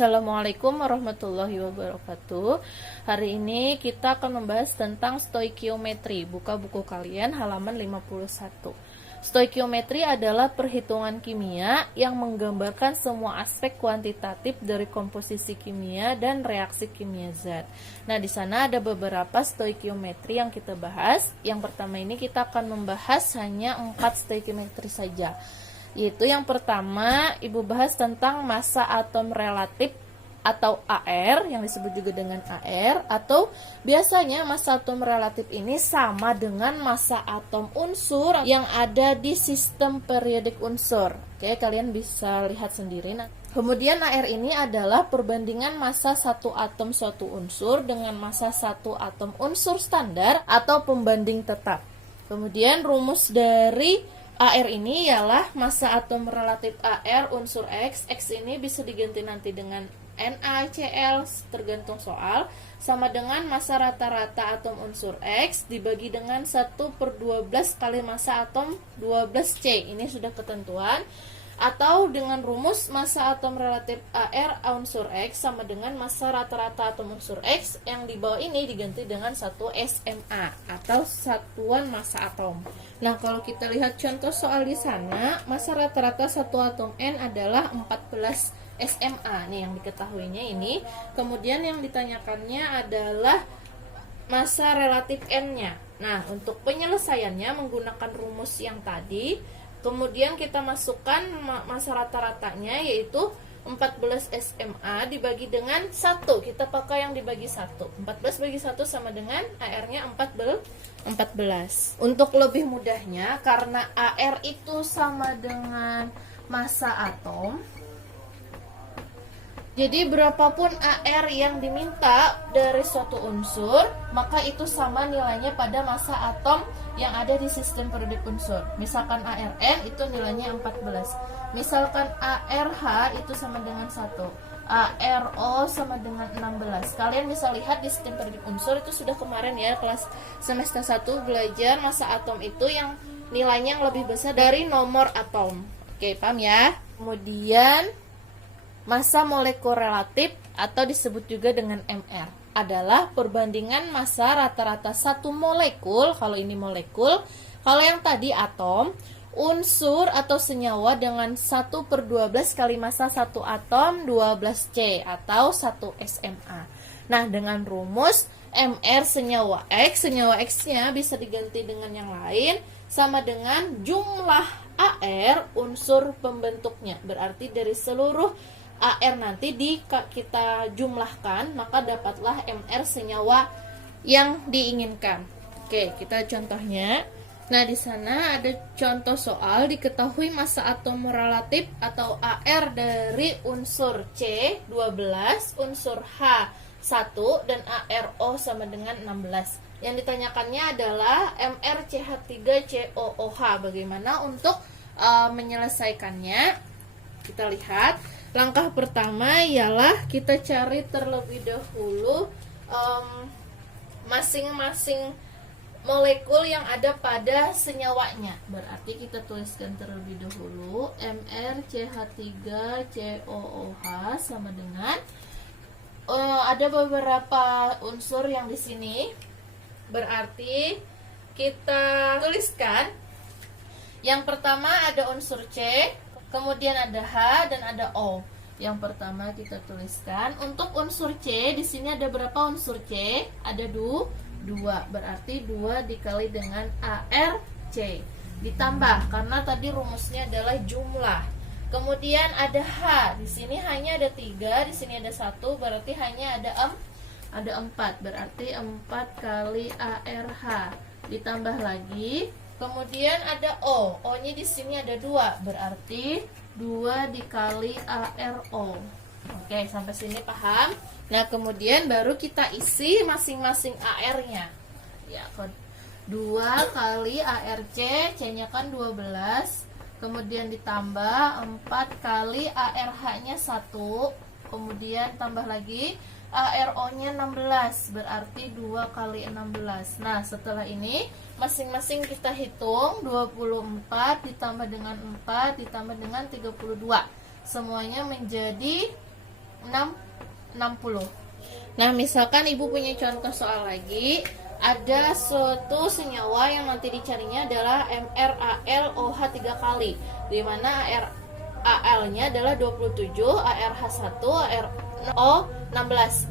Assalamualaikum warahmatullahi wabarakatuh. Hari ini kita akan membahas tentang stoikiometri. Buka buku kalian halaman 51. Stoikiometri adalah perhitungan kimia yang menggambarkan semua aspek kuantitatif dari komposisi kimia dan reaksi kimia zat. Nah, di sana ada beberapa stoikiometri yang kita bahas. Yang pertama ini kita akan membahas hanya 4 stoikiometri saja. Yaitu yang pertama, Ibu bahas tentang massa atom relatif atau AR, yang disebut juga dengan AR, atau biasanya massa atom relatif ini sama dengan massa atom unsur yang ada di sistem periodik unsur. Oke, kalian bisa lihat sendiri. Nah, kemudian AR ini adalah perbandingan massa satu atom suatu unsur dengan massa satu atom unsur standar atau pembanding tetap. Kemudian rumus dari AR ini ialah massa atom relatif AR unsur X. X ini bisa diganti nanti dengan NaCl tergantung soal, sama dengan massa rata-rata atom unsur X dibagi dengan 1/12 kali massa atom 12C. Ini sudah ketentuan. Atau dengan rumus massa atom relatif AR unsur X sama dengan massa rata-rata atom unsur X, yang di bawah ini diganti dengan 1 SMA atau satuan massa atom. Nah, kalau kita lihat contoh soal di sana, massa rata-rata satu atom N adalah 14 SMA. Nih yang diketahuinya ini. Kemudian yang ditanyakannya adalah massa relatif N-nya. Nah, untuk penyelesaiannya menggunakan rumus yang tadi, kemudian kita masukkan massa rata-ratanya yaitu 14 SMA dibagi dengan 1. Kita pakai yang dibagi 1. 14 bagi 1 sama dengan AR-nya 14. Untuk lebih mudahnya, karena AR itu sama dengan massa atom, jadi berapapun AR yang diminta dari suatu unsur, maka itu sama nilainya pada massa atom yang ada di sistem periodik unsur. Misalkan ARN itu nilainya 14. Misalkan ARH itu sama dengan 1. ARO sama dengan 16. Kalian bisa lihat di sistem periodik unsur itu sudah kemarin ya, kelas semester 1 belajar massa atom itu yang nilainya yang lebih besar dari nomor atom. Oke, paham ya? Kemudian massa molekul relatif atau disebut juga dengan MR adalah perbandingan massa rata-rata satu molekul, kalau ini molekul, kalau yang tadi atom, unsur atau senyawa dengan 1/12 kali massa satu atom 12C atau 1 SMA. Nah, dengan rumus MR senyawa X-nya bisa diganti dengan yang lain sama dengan jumlah AR unsur pembentuknya. Berarti dari seluruh AR nanti kita jumlahkan, maka dapatlah MR senyawa yang diinginkan. Oke, kita contohnya. Nah, di sana ada contoh soal, diketahui massa atom relatif atau AR dari unsur C 12, unsur H 1 dan ARO sama dengan 16. Yang ditanyakannya adalah MrCH3COOH. Bagaimana untuk menyelesaikannya? Kita lihat. Langkah pertama ialah kita cari terlebih dahulu masing-masing molekul yang ada pada senyawanya. Berarti kita tuliskan terlebih dahulu MrCH3COOH sama dengan ada beberapa unsur yang di sini. Berarti kita tuliskan yang pertama ada unsur C, kemudian ada H dan ada O. Yang pertama kita tuliskan untuk unsur C, di sini ada berapa unsur C? Ada 2. Berarti 2 dikali dengan ARC. Ditambah karena tadi rumusnya adalah jumlah. Kemudian ada H. Di sini hanya ada 3, di sini ada 1, berarti hanya ada 4. Berarti 4 kali ARH. Ditambah lagi. Kemudian ada O. O-nya di sini ada 2, berarti 2 dikali ARO. Oke, sampai sini paham? Nah, kemudian baru kita isi masing-masing AR-nya. Ya, 2 kali ARC, C-nya kan 12. Kemudian ditambah 4 kali ARH-nya 1. Kemudian tambah lagi ARO-nya 16, berarti 2 kali 16. Nah, setelah ini masing-masing kita hitung. 24 ditambah dengan 4 ditambah dengan 32. Semuanya menjadi 60. Nah, misalkan Ibu punya contoh soal lagi, ada suatu senyawa yang nanti dicarinya adalah MrAlOH 3 kali, di mana ArAl-nya adalah 27, ArH1, ArO 16.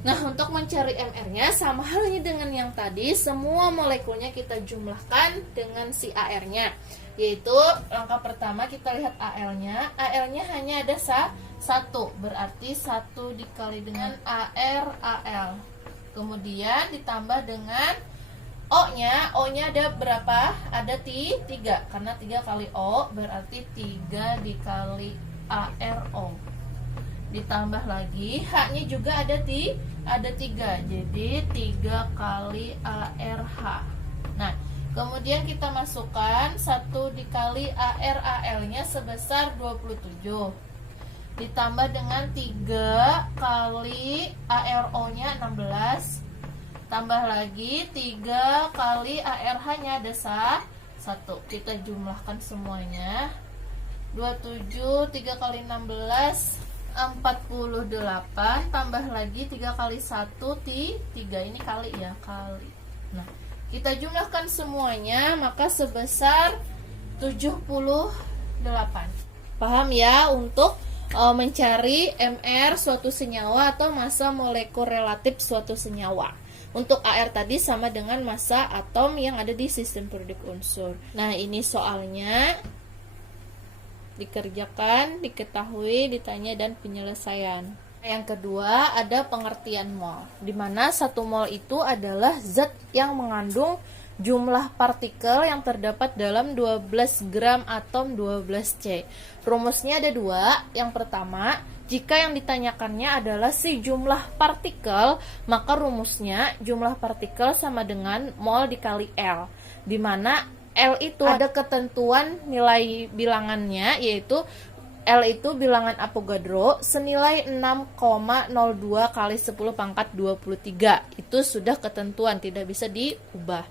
Nah, untuk mencari MR-nya sama halnya dengan yang tadi, semua molekulnya kita jumlahkan dengan si AR-nya. Yaitu langkah pertama kita lihat AL-nya. AL-nya hanya ada satu, berarti 1 dikali dengan AL. Kemudian ditambah dengan O-nya. O-nya ada berapa? Ada 3, karena 3 kali O berarti 3 dikali ARO. Ditambah lagi H-nya juga ada 3, jadi 3 kali ARH. Nah, kemudian kita masukkan 1 dikali ARAL-nya sebesar 27, ditambah dengan 3 kali ARO-nya 16, tambah lagi 3 kali ARH-nya ada 1. Kita jumlahkan semuanya. 27, 3 kali 16, 48, tambah lagi 3 kali 1, 3, ini kali ya, kali. Nah, kita jumlahkan semuanya, maka sebesar 78. Paham ya, untuk mencari MR suatu senyawa atau massa molekul relatif suatu senyawa. Untuk AR tadi sama dengan massa atom yang ada di sistem periodik unsur. Nah, ini soalnya dikerjakan, diketahui, ditanya, dan penyelesaian. Yang kedua ada pengertian mol, di mana 1 mol itu adalah zat yang mengandung jumlah partikel yang terdapat dalam 12 gram atom 12C. Rumusnya ada 2. Yang pertama, jika yang ditanyakannya adalah si jumlah partikel, maka rumusnya jumlah partikel sama dengan mol dikali L, di mana L itu ada ketentuan nilai bilangannya, yaitu L itu bilangan Avogadro senilai 6,02 kali 10 pangkat 23. Itu sudah ketentuan, tidak bisa diubah.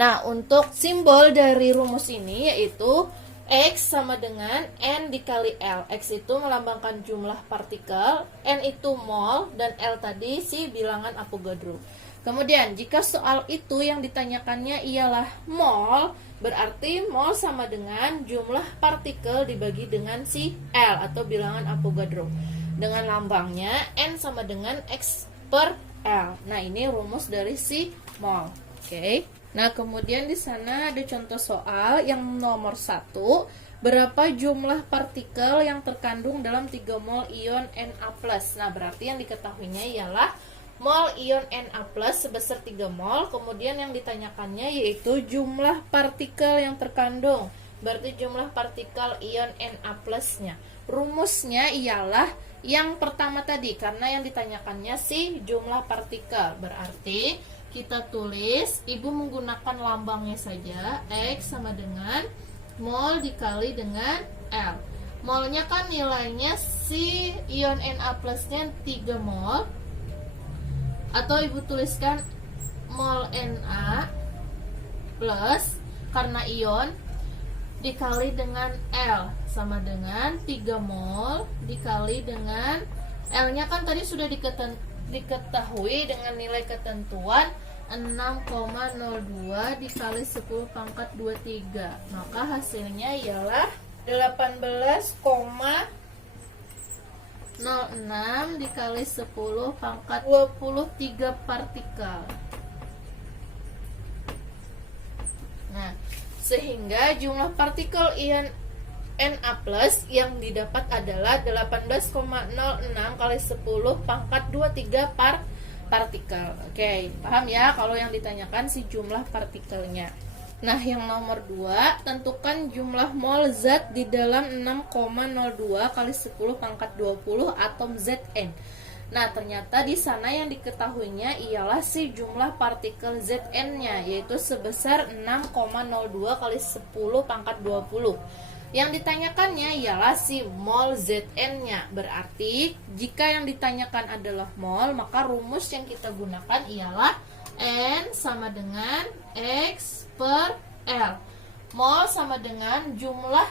Nah, untuk simbol dari rumus ini yaitu X sama dengan N dikali L. X itu melambangkan jumlah partikel, N itu mol, dan L tadi si bilangan Avogadro. Kemudian, jika soal itu yang ditanyakannya ialah mol, berarti mol sama dengan jumlah partikel dibagi dengan si L atau bilangan Avogadro. Dengan lambangnya N sama dengan X per L. Nah, ini rumus dari si mol. Oke. Nah, kemudian di sana ada contoh soal yang nomor 1. Berapa jumlah partikel yang terkandung dalam 3 mol ion Na+. Nah, berarti yang diketahuinya ialah mol ion Na+ sebesar 3 mol. Kemudian yang ditanyakannya yaitu jumlah partikel yang terkandung, berarti jumlah partikel ion Na+-nya. Rumusnya ialah yang pertama tadi, karena yang ditanyakannya si jumlah partikel. Berarti kita tulis, Ibu menggunakan lambangnya saja, X sama dengan mol dikali dengan L. Molnya kan nilainya si ion Na+-nya 3 mol, atau Ibu tuliskan mol Na plus karena ion dikali dengan L sama dengan 3 mol dikali dengan L-nya kan tadi sudah diketahui dengan nilai ketentuan 6,02 dikali 10 pangkat 23. Maka hasilnya ialah 18,06 dikali 10 pangkat 23 partikel. Nah, sehingga jumlah partikel ion Na+ yang didapat adalah 18,06 kali 10 pangkat 23 partikel. Oke, paham ya kalau yang ditanyakan si jumlah partikelnya. Nah, yang nomor 2, tentukan jumlah mol zat di dalam 6,02 kali 10 pangkat 20 atom Zn. Nah, ternyata di sana yang diketahuinya ialah si jumlah partikel Zn-nya, yaitu sebesar 6,02 kali 10 pangkat 20. Yang ditanyakannya ialah si mol Zn-nya. Berarti, jika yang ditanyakan adalah mol, maka rumus yang kita gunakan ialah N sama dengan X per L. Mol sama dengan jumlah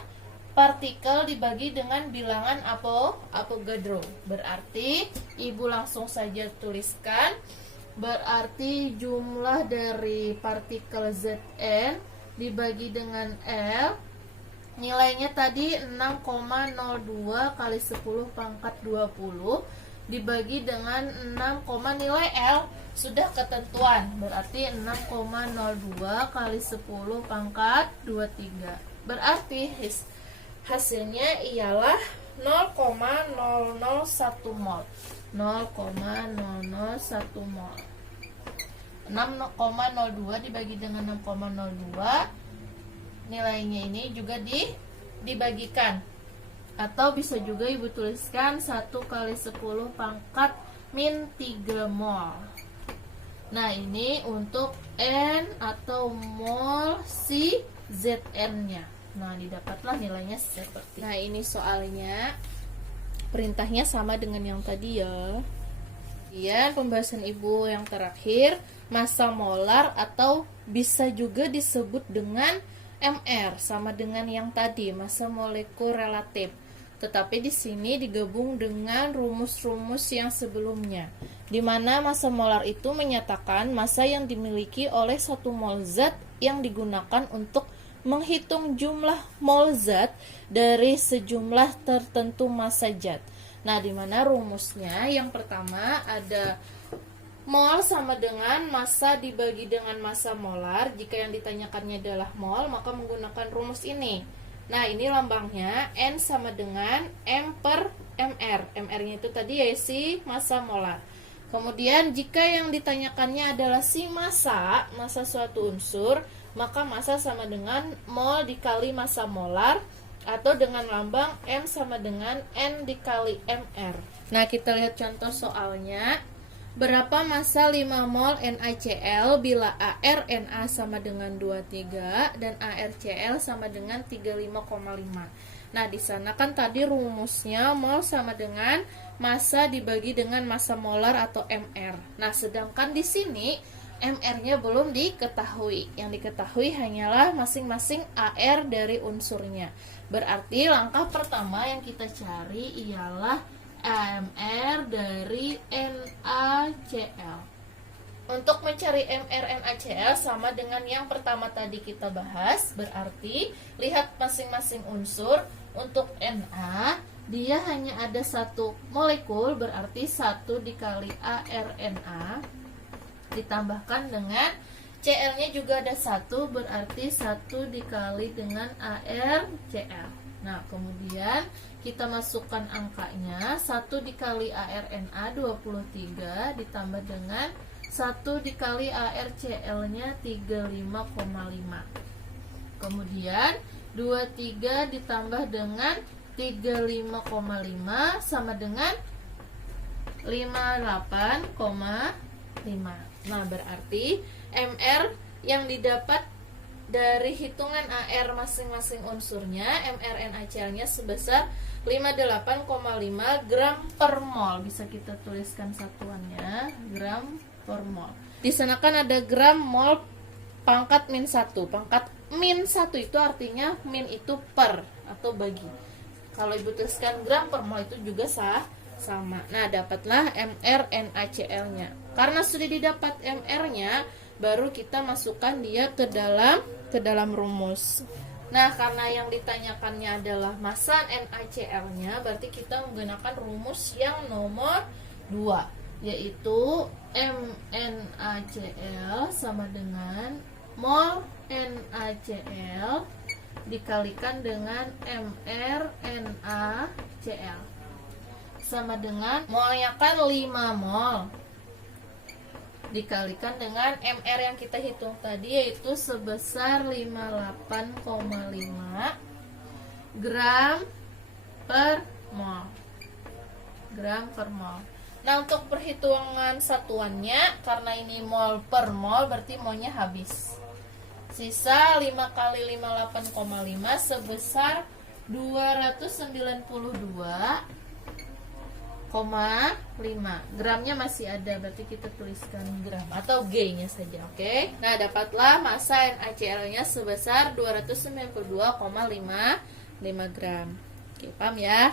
partikel dibagi dengan bilangan Avogadro. Berarti Ibu langsung saja tuliskan. Berarti jumlah dari partikel Zn dibagi dengan L, nilainya tadi 6,02 kali 10 pangkat 20 dibagi dengan 6, nilai L sudah ketentuan. Berarti 6,02 kali 10 pangkat 23. Berarti hasilnya ialah 0,001 mol. 0,001 mol. 6,02 dibagi dengan 6,02, nilainya ini juga dibagikan. Atau bisa juga Ibu tuliskan 1 kali 10 pangkat min 3 mol. Nah, ini untuk N atau mol si Zn-nya. Nah, didapatlah nilainya seperti. Nah, ini soalnya. Perintahnya sama dengan yang tadi ya. Kemudian pembahasan Ibu yang terakhir, massa molar atau bisa juga disebut dengan MR, sama dengan yang tadi, massa molekul relatif. Tetapi di sini digabung dengan rumus-rumus yang sebelumnya, di mana massa molar itu menyatakan massa yang dimiliki oleh satu mol zat yang digunakan untuk menghitung jumlah mol zat dari sejumlah tertentu massa zat. Nah, di mana rumusnya yang pertama ada mol sama dengan massa dibagi dengan massa molar. Jika yang ditanyakannya adalah mol, maka menggunakan rumus ini. Nah, ini lambangnya N sama dengan M per MR. MR-nya itu tadi ya si massa molar. Kemudian jika yang ditanyakannya adalah si massa suatu unsur, maka massa sama dengan mol dikali massa molar, atau dengan lambang M sama dengan N dikali MR. Nah, kita lihat contoh soalnya. Berapa massa 5 mol NaCl bila ArNa sama dengan 23 dan ArCl sama dengan 35,5. Nah, di sana kan tadi rumusnya mol sama dengan massa dibagi dengan massa molar atau MR. Nah, sedangkan di sini MR-nya belum diketahui. Yang diketahui hanyalah masing-masing AR dari unsurnya. Berarti langkah pertama yang kita cari ialah MR dari NaCl. Untuk mencari MR NaCl sama dengan yang pertama tadi kita bahas. Berarti lihat masing-masing unsur. Untuk Na, dia hanya ada satu molekul, berarti 1 dikali ArNa ditambahkan dengan Cl-nya juga ada 1, berarti 1 dikali dengan ArCl. Nah, kemudian kita masukkan angkanya, 1 dikali ArNa 23 ditambah dengan 1 dikali ArCl-nya 35,5. Kemudian 23 ditambah dengan 35,5 sama dengan 58,5. Nah, berarti MR yang didapat dari hitungan AR masing-masing unsurnya, MR NaCl-nya sebesar 58,5 gram per mol. Bisa kita tuliskan satuannya, gram per mol. Di sana kan ada gram mol pangkat min 1. Pangkat min 1 itu artinya min itu per atau bagi. Kalau Ibu tuliskan gram per mol itu juga sama. Nah, dapatlah MR NaCl-nya. Karena sudah didapat MR-nya, baru kita masukkan dia ke dalam rumus. Nah, karena yang ditanyakannya adalah massa NaCl-nya, berarti kita menggunakan rumus yang nomor 2, yaitu MnACl sama dengan mol NaCl dikalikan dengan MrNaCl sama dengan molnya kan 5 mol dikalikan dengan MR yang kita hitung tadi, yaitu sebesar 58,5 gram per mol. Nah, untuk perhitungan satuannya, karena ini mol per mol, berarti molnya habis. Sisa 5 kali 58,5 sebesar 292,5. Gramnya masih ada, berarti kita tuliskan gram atau G-nya saja, oke? Nah, dapatlah massa NaCl-nya sebesar 292,5 5 gram. Oke, paham ya?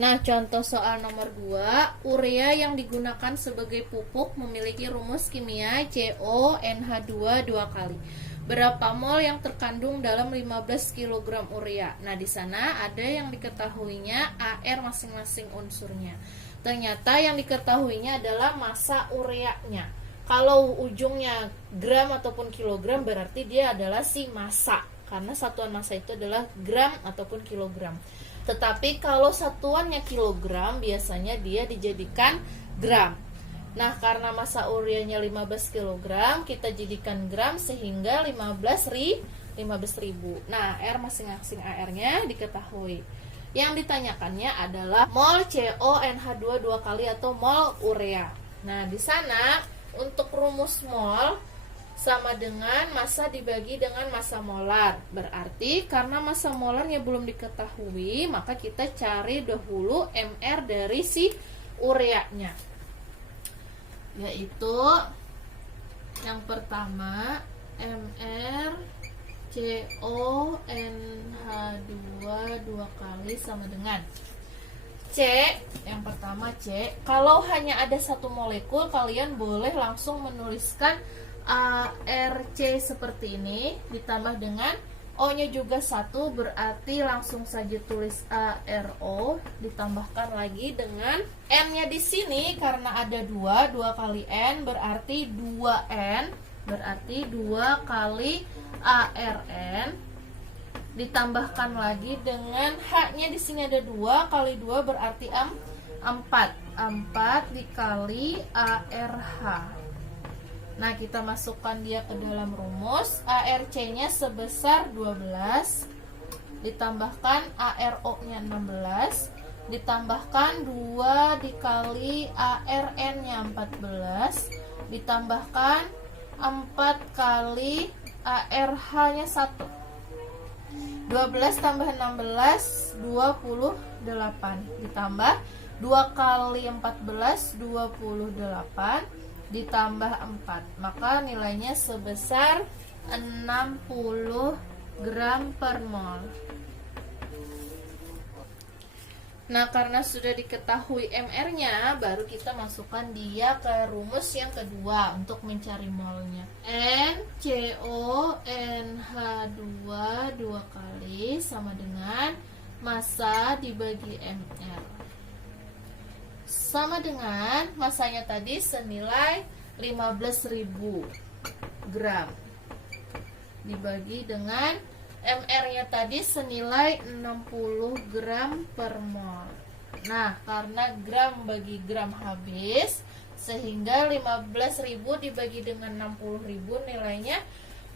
Nah, contoh soal nomor 2, urea yang digunakan sebagai pupuk memiliki rumus kimia CONH2 2 kali. Berapa mol yang terkandung dalam 15 kg urea? Nah, di sana ada yang diketahuinya AR masing-masing unsurnya. Ternyata yang diketahuinya adalah massa ureanya. Kalau ujungnya gram ataupun kilogram berarti dia adalah si massa, karena satuan massa itu adalah gram ataupun kilogram. Tetapi kalau satuannya kilogram biasanya dia dijadikan gram. Nah, karena massa ureanya 15 kg, kita jadikan gram sehingga 15.000. Nah, R masing-masing AR-nya diketahui. Yang ditanyakannya adalah mol CONH2 2 kali atau mol urea. Nah, di sana untuk rumus mol sama dengan massa dibagi dengan massa molar. Berarti karena massa molarnya belum diketahui, maka kita cari dahulu MR dari si ureanya. Yaitu yang pertama MR CONH2 2 kali sama dengan C. Yang pertama C. Kalau hanya ada satu molekul, kalian boleh langsung menuliskan ARC seperti ini ditambah dengan O-nya juga 1, berarti langsung saja tulis ARO ditambahkan lagi dengan N-nya di sini karena ada 2 kali N berarti 2N, berarti 2 kali ARN ditambahkan lagi dengan H-nya di sini ada 2 kali 2 berarti 4 dikali ARH. Nah, kita masukkan dia ke dalam rumus. ARC-nya sebesar 12, ditambahkan ARO-nya 16, ditambahkan 2 dikali ARN-nya 14, ditambahkan 4 kali ARH-nya 1. 12 tambah 16, 28, ditambah 2 kali 14, 28, ditambah 4, maka nilainya sebesar 60 gram per mol. Nah, karena sudah diketahui MR-nya, baru kita masukkan dia ke rumus yang kedua untuk mencari molnya. NCONH2 2 kali sama dengan massa dibagi MR. Sama dengan massanya tadi senilai 15.000 gram dibagi dengan MR-nya tadi senilai 60 gram per mol. Nah, karena gram bagi gram habis, sehingga 15.000 dibagi dengan 60.000 nilainya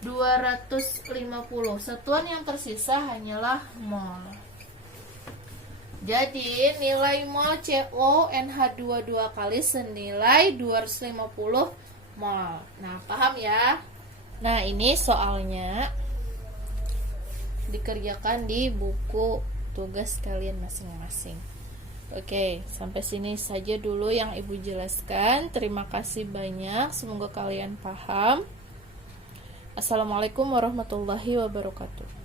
250. Satuan yang tersisa hanyalah mol. Jadi nilai mol CONH2 2 kali senilai 250 mol. Nah, paham ya? Nah, ini soalnya dikerjakan di buku tugas kalian masing-masing. Oke, sampai sini saja dulu yang Ibu jelaskan. Terima kasih banyak, semoga kalian paham. Assalamualaikum warahmatullahi wabarakatuh.